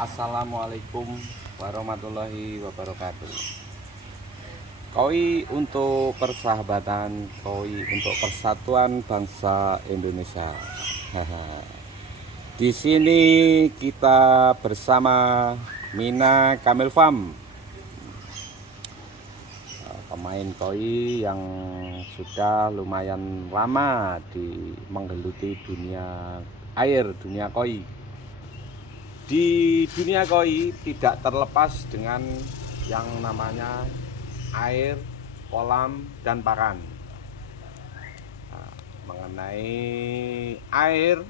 Assalamualaikum warahmatullahi wabarakatuh. Koi untuk persahabatan, koi untuk persatuan bangsa Indonesia. Di sini kita bersama Mina Kamil Farm, pemain koi yang sudah lumayan lama menggeluti dunia air, dunia koi. Di dunia koi tidak terlepas dengan yang namanya air, kolam, dan pakan. Nah, mengenai air,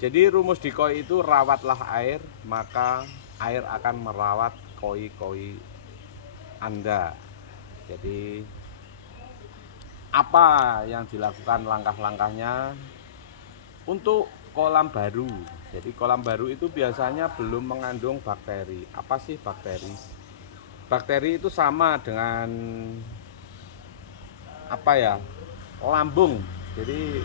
jadi rumus di koi itu rawatlah air, maka air akan merawat koi-koi Anda. Jadi apa yang dilakukan langkah-langkahnya untuk kolam baru? Jadi kolam baru itu biasanya belum mengandung bakteri. Apa sih bakteri? Bakteri itu sama dengan lambung. Jadi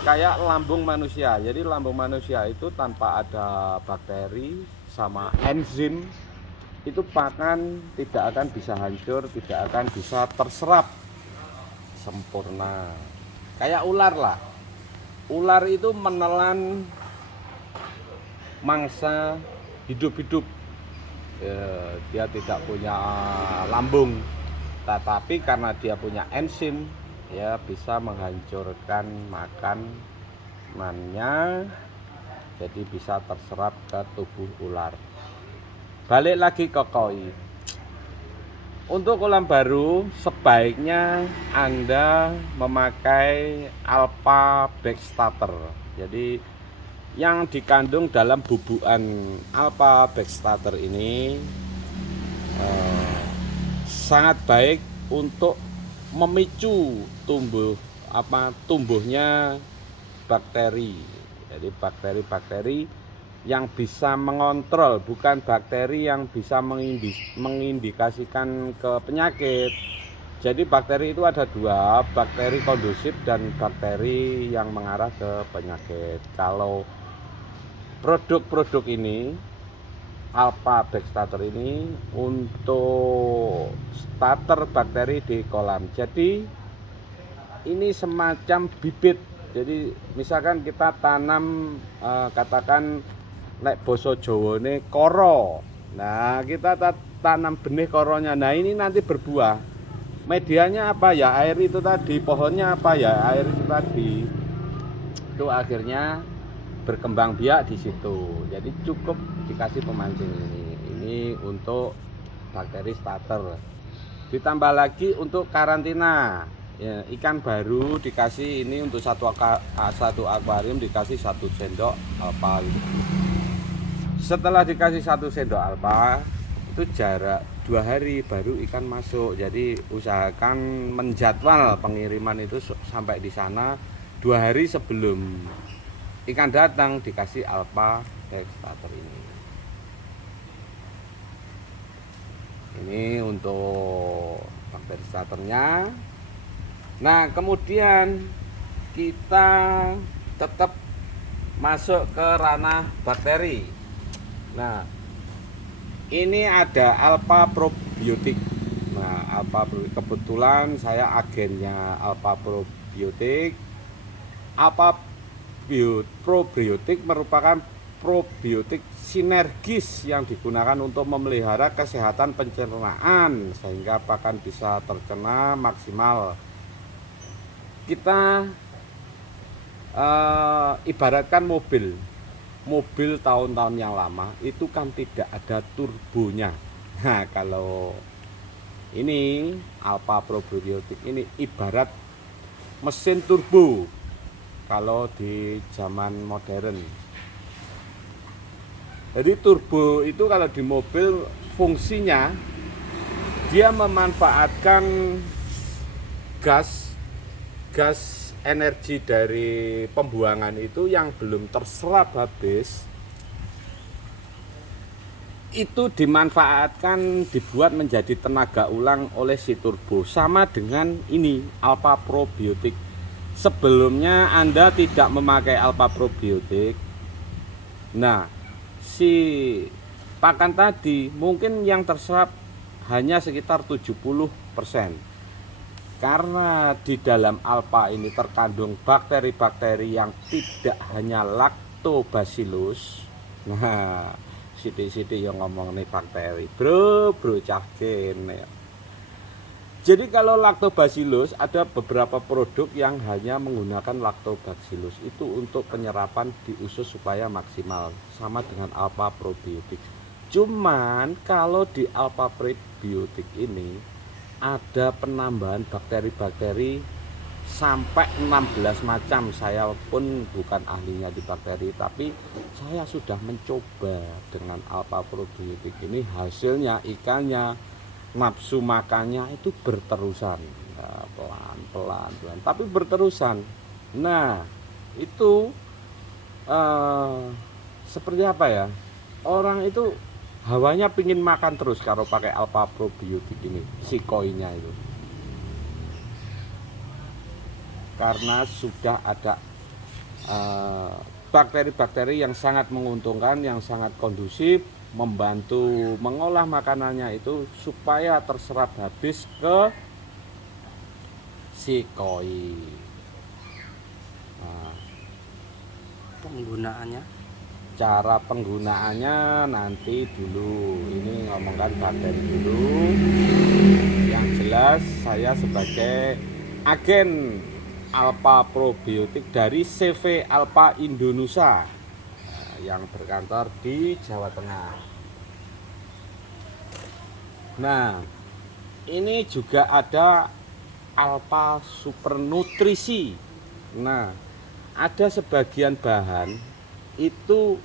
kayak lambung manusia. Jadi lambung manusia itu tanpa ada bakteri sama enzim, itu pakan tidak akan bisa hancur, tidak akan bisa terserap sempurna. Kayak ular lah. Ular itu menelan mangsa hidup-hidup. Dia tidak punya lambung, tetapi karena dia punya enzim, ya bisa menghancurkan makanannya, jadi bisa terserap ke tubuh ular. Balik lagi ke koi. Untuk kolam baru sebaiknya Anda memakai Alpha Bag Starter. Jadi yang dikandung dalam bubukan Alpha Bag Starter ini sangat baik untuk memicu tumbuhnya bakteri. Jadi bakteri-bakteri yang bisa mengontrol, bukan bakteri yang bisa mengindikasikan ke penyakit. Jadi bakteri itu ada dua, bakteri kondusif dan bakteri yang mengarah ke penyakit. Kalau produk-produk ini, Alpha Bag Starter ini untuk starter bakteri di kolam. Jadi ini semacam bibit. Jadi misalkan kita tanam katakan nek basa Jawane koro. Nah, kita tanam benih koronya. Nah, ini nanti berbuah. Medianya apa ya? Air itu tadi. Pohonnya apa ya? Air itu tadi. Itu akhirnya berkembang biak di situ. Jadi cukup dikasih pemancing ini. Ini untuk bakteri starter. Ditambah lagi untuk karantina. Ya, ikan baru dikasih ini untuk satu akuarium dikasih 1 sendok alpha. Setelah dikasih 1 sendok alpha, itu jarak 2 hari baru ikan masuk. Jadi usahakan menjadwal pengiriman itu sampai di sana 2 hari sebelum ikan datang dikasih Alpha Bag Starter ini. Ini untuk bakteri starternya. Nah, kemudian kita tetap masuk ke ranah bakteri. Nah, ini ada Alpha Probiotik. Nah, Alpha kebetulan saya agennya Alpha Probiotik. Alpha probiotik merupakan probiotik sinergis yang digunakan untuk memelihara kesehatan pencernaan sehingga pakan bisa tercerna maksimal. Kita ibaratkan mobil tahun-tahun yang lama itu kan tidak ada turbonya. Nah, kalau ini Alpha probiotik ini ibarat mesin turbo kalau di zaman modern. Jadi turbo itu kalau di mobil fungsinya dia memanfaatkan gas energi dari pembuangan itu yang belum terserap habis, itu dimanfaatkan, dibuat menjadi tenaga ulang oleh si turbo. Sama dengan ini Alpha probiotik. Sebelumnya Anda tidak memakai Alpha probiotik, nah si pakan tadi mungkin yang terserap hanya sekitar 70%. Karena di dalam alpa ini terkandung bakteri-bakteri yang tidak hanya lactobacillus. Nah, sithik-sithik yang ngomong nih bakteri, bro cah kene. Jadi kalau lactobacillus, ada beberapa produk yang hanya menggunakan lactobacillus itu untuk penyerapan di usus supaya maksimal, sama dengan alpha probiotik. Cuman kalau di alpha probiotik ini ada penambahan bakteri-bakteri sampai 16 macam. Saya pun bukan ahlinya di bakteri, tapi saya sudah mencoba dengan alpha probiotik ini. Hasilnya ikannya nafsu makannya itu berterusan, nah, pelan-pelan tapi berterusan. Nah itu seperti apa ya, orang itu hawanya pingin makan terus kalau pakai alpha probiotik ini, si koinnya itu, karena sudah ada bakteri-bakteri yang sangat menguntungkan, yang sangat kondusif, membantu mengolah makanannya itu supaya terserap habis ke si koi. Nah, penggunaannya, cara penggunaannya nanti dulu, ini ngomongkan bakteri dulu. Yang jelas saya sebagai agen alpha probiotik dari CV Alpha Indonesia yang berkantor di Jawa Tengah. Nah, ini juga ada alpha super nutrisi. Nah, ada sebagian bahan itu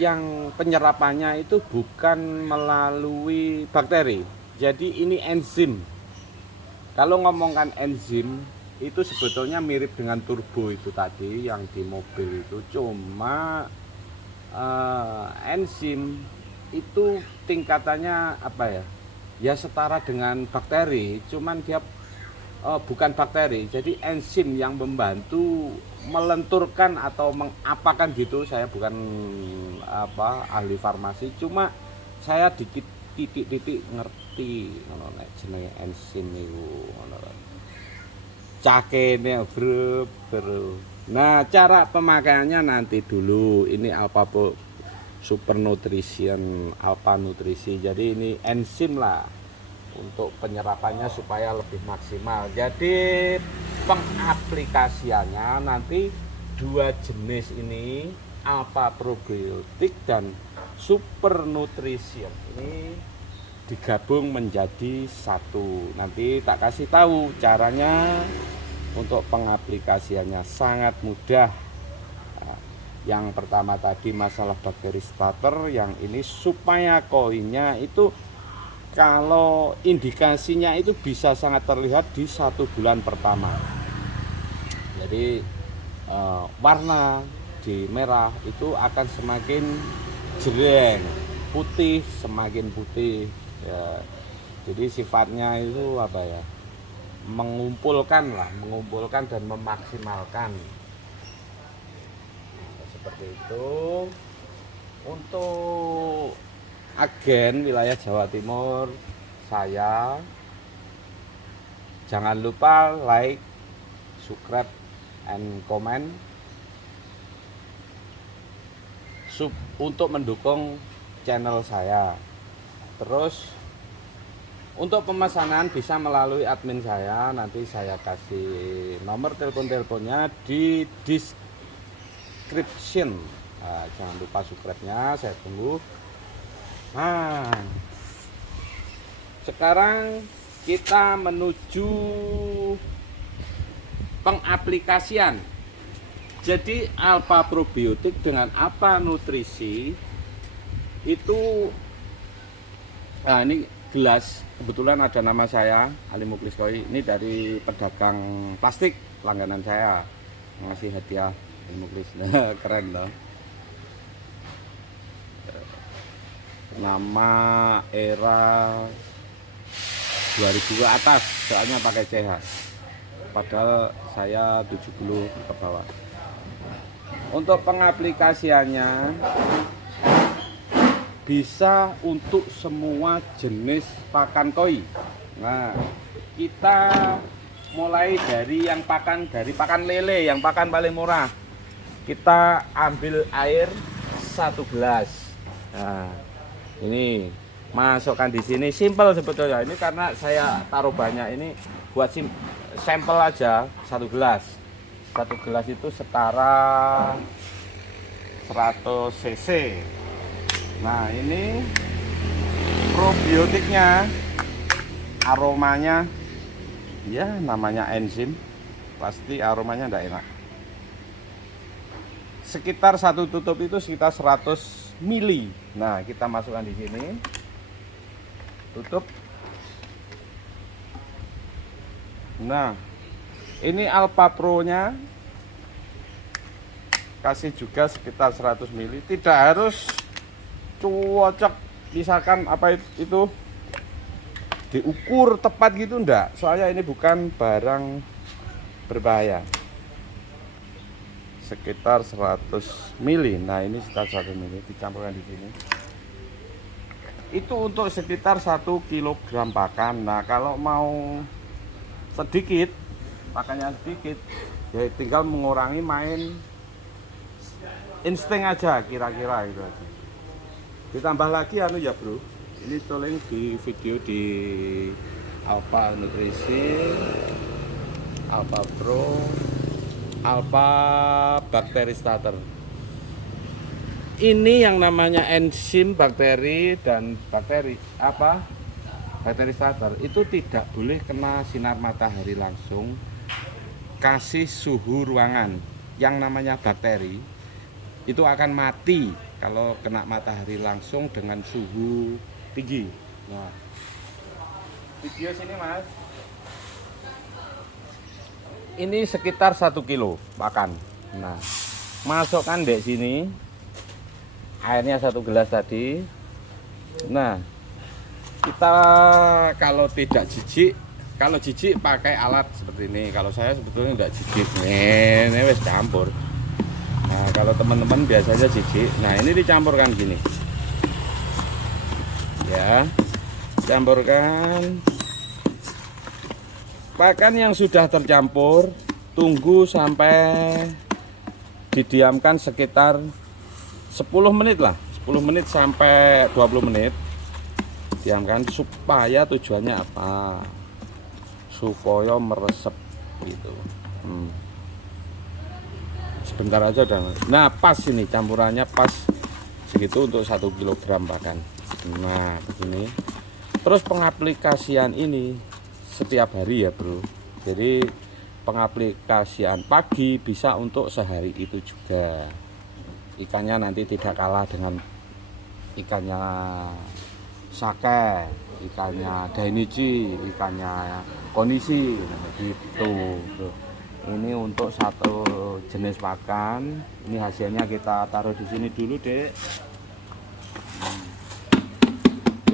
yang penyerapannya itu bukan melalui bakteri, jadi ini enzim. Kalau ngomongkan enzim itu sebetulnya mirip dengan turbo itu tadi yang di mobil itu, cuma enzim itu tingkatannya apa ya, ya setara dengan bakteri, cuman dia bukan bakteri, jadi enzim yang membantu melenturkan atau mengapakan gitu. Saya bukan ahli farmasi, cuma saya dikit titik ngerti ngono nek jenenge enzim niku ngono. Cakene bro. Nah, cara pemakaiannya nanti dulu. Ini alpha super nutrition, alpha nutrisi. Jadi ini enzim lah untuk penyerapannya supaya lebih maksimal. Jadi pengaplikasiannya nanti dua jenis ini, alpha probiotik dan super nutrition ini digabung menjadi satu. Nanti tak kasih tahu caranya. Untuk pengaplikasiannya sangat mudah. Yang pertama tadi masalah bakteri starter, yang ini supaya koinnya itu kalau indikasinya itu bisa sangat terlihat di 1 bulan pertama. Jadi warna di merah itu akan semakin jreng, putih semakin putih ya. Jadi sifatnya itu apa ya, mengumpulkan dan memaksimalkan. Seperti itu. Untuk agen wilayah Jawa Timur saya, jangan lupa like, subscribe, and comment untuk mendukung channel saya. Terus untuk pemesanan bisa melalui admin saya, nanti saya kasih nomor telepon-teleponnya di description. Nah, jangan lupa subscribe-nya, saya tunggu. Nah, sekarang kita menuju pengaplikasian. Jadi alpha probiotik dengan alpha nutrisi itu, nah ini gelas, kebetulan ada nama saya Ali Muklis Koi, ini dari pedagang plastik langganan saya, ngasih hadiah Ali Muklis. Keren loh, nama era 2000 ke atas, soalnya pakai CH, padahal saya 70 ke bawah. Untuk pengaplikasiannya bisa untuk semua jenis pakan koi. Nah, kita mulai dari pakan lele, yang pakan paling murah. Kita ambil air 1 gelas. Nah, ini masukkan di sini, simple sebetulnya. Ini karena saya taruh banyak, ini buat sampel aja. 1 gelas. 1 gelas itu setara 100 cc. Nah, ini probiotiknya, aromanya ya namanya enzim, pasti aromanya enggak enak. Sekitar satu tutup itu sekitar 100 mili. Nah, kita masukkan di sini. Tutup. Nah, ini Alpha Pro-nya kasih juga sekitar 100 mili. Tidak harus cocok, misalkan apa itu diukur tepat gitu, enggak. Soalnya ini bukan barang berbahaya. Sekitar 100 mili. Nah, ini sekitar 100 mili dicampurkan di sini. Itu untuk sekitar 1 kilogram pakan. Nah, kalau mau sedikit, pakannya sedikit, ya tinggal mengurangi, main insting aja kira-kira itu aja. Ditambah lagi anu ya, Bro. Ini tolong di video di Alpha Nutrisi, Alpha Pro, Alpha Bakteri Starter. Ini yang namanya enzim bakteri dan bakteri starter itu tidak boleh kena sinar matahari langsung. Kasih suhu ruangan. Yang namanya bakteri itu akan mati kalau kena matahari langsung dengan suhu tinggi. Nah, video sini, Mas. Ini sekitar 1 kilo pakan. Nah, masukkan di sini airnya 1 gelas tadi. Nah, kita kalau tidak jijik, kalau jijik pakai alat seperti ini. Kalau saya sebetulnya tidak jijik. Ini wes campur. Nah, kalau teman-teman biasanya jijik. Nah, ini dicampurkan gini. Ya, campurkan. Pakan yang sudah tercampur, tunggu sampai didiamkan sekitar 10 menit lah, 10 menit sampai 20 menit. Diamkan supaya tujuannya apa? Supaya meresep gitu. Sebentar aja udah. Nah, pas ini campurannya pas segitu untuk 1 kilogram pakan. Nah, begini. Terus pengaplikasian ini setiap hari ya, Bro. Jadi pengaplikasian pagi bisa untuk sehari itu juga. Ikannya nanti tidak kalah dengan ikannya sake, ikannya dainichi, ikannya kondisi gitu. Ini untuk satu jenis pakan. Ini hasilnya kita taruh di sini dulu, Dek.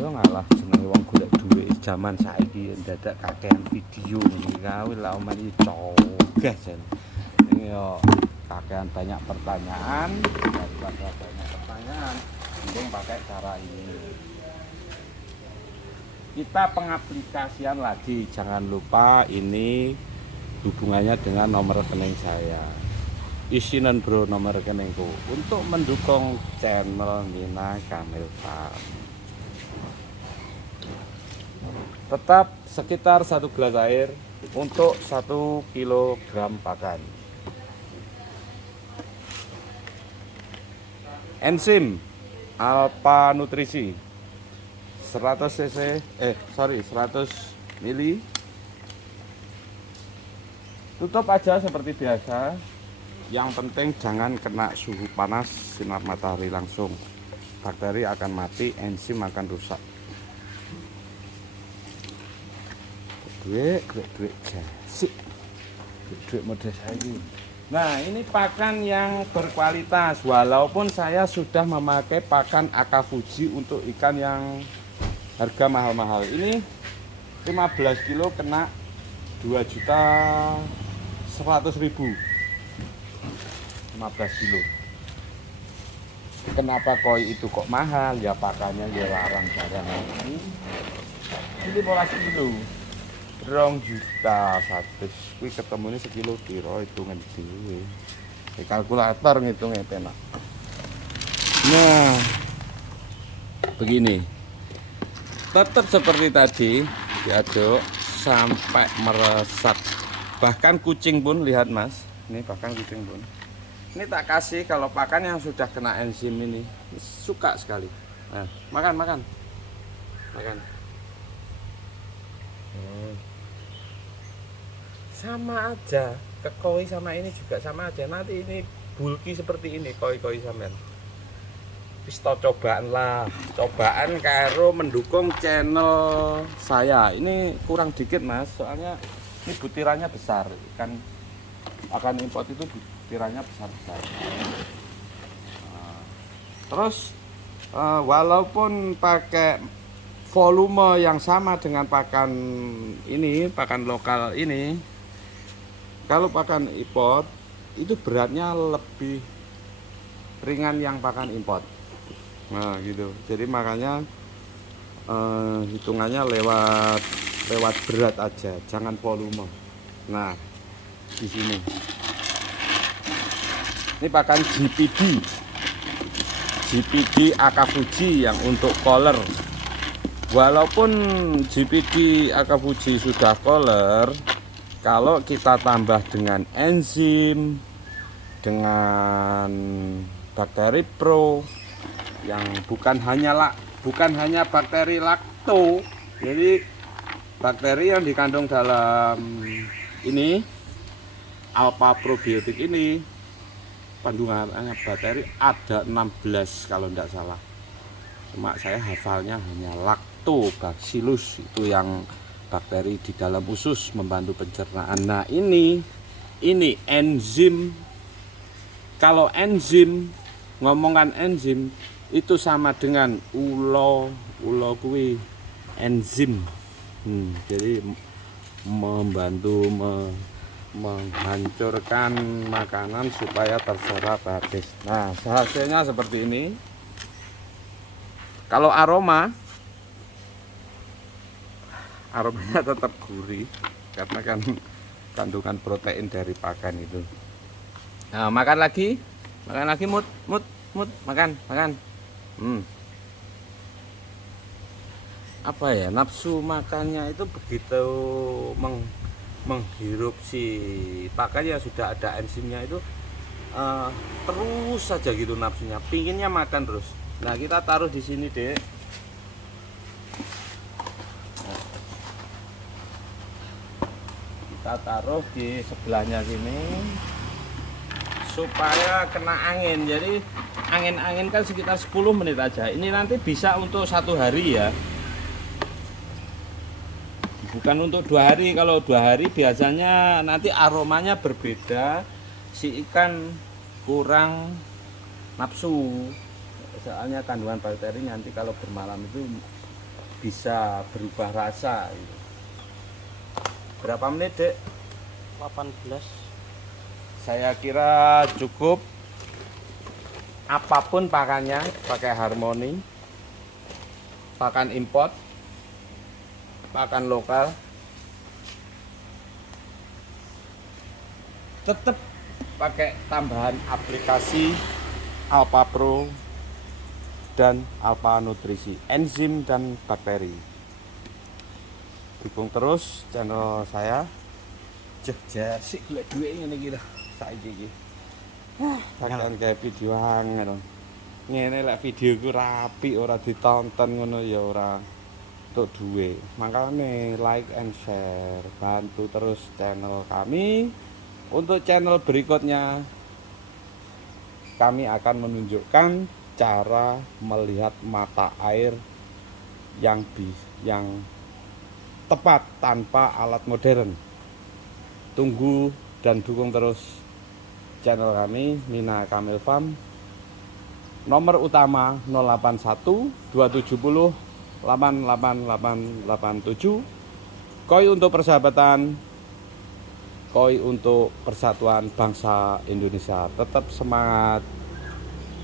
Yo ngalah seneng wong golek duit zaman saiki dadak kakean video iki kawe lak omen iki cogah jan. Ini yo kakean banyak pertanyaan, daripada banyak pertanyaan mending pakai cara ini. Kita pengaplikasian lagi, jangan lupa ini hubungannya dengan nomor rekening saya. Isinan, Bro, nomor rekeningku untuk mendukung channel Nina Kamil Farm. Tetap sekitar 1 gelas air untuk 1 kilogram pakan. Enzim Alpha Nutrisi 100 cc 100 mili. Tutup aja seperti biasa. Yang penting jangan kena suhu panas, sinar matahari langsung. Bakteri akan mati, enzim akan rusak. Duit jasik, duit model saya ini. Nah, ini pakan yang berkualitas. Walaupun saya sudah memakai pakan Akafuji untuk ikan yang harga mahal-mahal. Ini 15 kilo kena 2.100.000. 15 kilo. Kenapa koi itu kok mahal? Ya pakannya ya larang barang ini 15 kilo 2 juta 100. Kuwi ketemune sekilo piro hitungan dhewe. Kalkulator ngitungnya penak. Nah, begini. Tetap seperti tadi diaduk sampai meresap. Bahkan kucing pun lihat Mas, ini bahkan kucing pun. Ini tak kasih kalau pakan yang sudah kena enzim ini suka sekali. Nah, makan. Sama aja, ke koi sama ini juga sama aja. Nanti ini bulky seperti ini koi sampean. Wis cobaan lah, cobaan karo mendukung channel saya. Ini kurang dikit Mas, soalnya ini butirannya besar. Ikan akan import itu butirannya besar-besar. Nah, terus walaupun pakai volume yang sama dengan pakan ini, pakan lokal ini, kalau pakan import itu beratnya lebih ringan yang pakan import. Nah gitu, jadi makanya hitungannya lewat berat aja, jangan volume. Nah di sini ini pakan GPD Akafuji yang untuk collar. Walaupun GPD Akafuji sudah collar, kalau kita tambah dengan enzim, dengan bakteri pro yang bukan hanya bakteri lakto, jadi bakteri yang dikandung dalam ini alpha probiotik ini kandungannya bakteri ada 16 kalau tidak salah, cuma saya hafalnya hanya lactobacillus, itu yang bakteri di dalam usus membantu pencernaan. Nah ini enzim. Kalau enzim, ngomongkan enzim itu sama dengan ulo kuwi enzim. Jadi membantu menghancurkan makanan supaya terserap habis. Nah, hasilnya seperti ini. Kalau aromanya tetap gurih karena kan kandungan protein dari pakan itu. Nah, makan lagi mut makan. Apa ya, nafsu makannya itu begitu menghirup si pakan yang sudah ada enzimnya itu terus saja gitu nafsunya, pinginnya makan terus. Nah kita taruh di sini deh. Kita taruh di sebelahnya sini supaya kena angin. Jadi angin kan sekitar 10 menit aja. Ini nanti bisa untuk 1 hari ya, bukan untuk 2 hari. Kalau 2 hari biasanya nanti aromanya berbeda, si ikan kurang nafsu, soalnya kandungan bakteri nanti kalau bermalam itu bisa berubah rasa. Berapa menit dek? 18. Saya kira cukup. Apapun pakannya, pakai harmoni, pakan import, pakan lokal, tetap pakai tambahan aplikasi Alpha Pro dan Alpha Nutrisi, enzim dan bakteri. Dukung terus channel saya. Jasik golek duit ngene iki lho saiki iki. Bakal gawe video angel. Ngene lek videoku rapi ora ditonton ngono ya ora untuk duit. Makanya like and share, bantu terus channel kami. Untuk channel berikutnya kami akan menunjukkan cara melihat mata air yang tepat tanpa alat modern. Tunggu dan dukung terus channel kami, Mina Kamil Farm. Nomor utama 081 270 88887. Koi untuk persahabatan, koi untuk persatuan bangsa Indonesia. Tetap semangat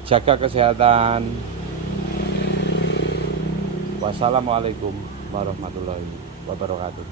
jaga kesehatan. Wassalamualaikum warahmatullahi wabarakatuh.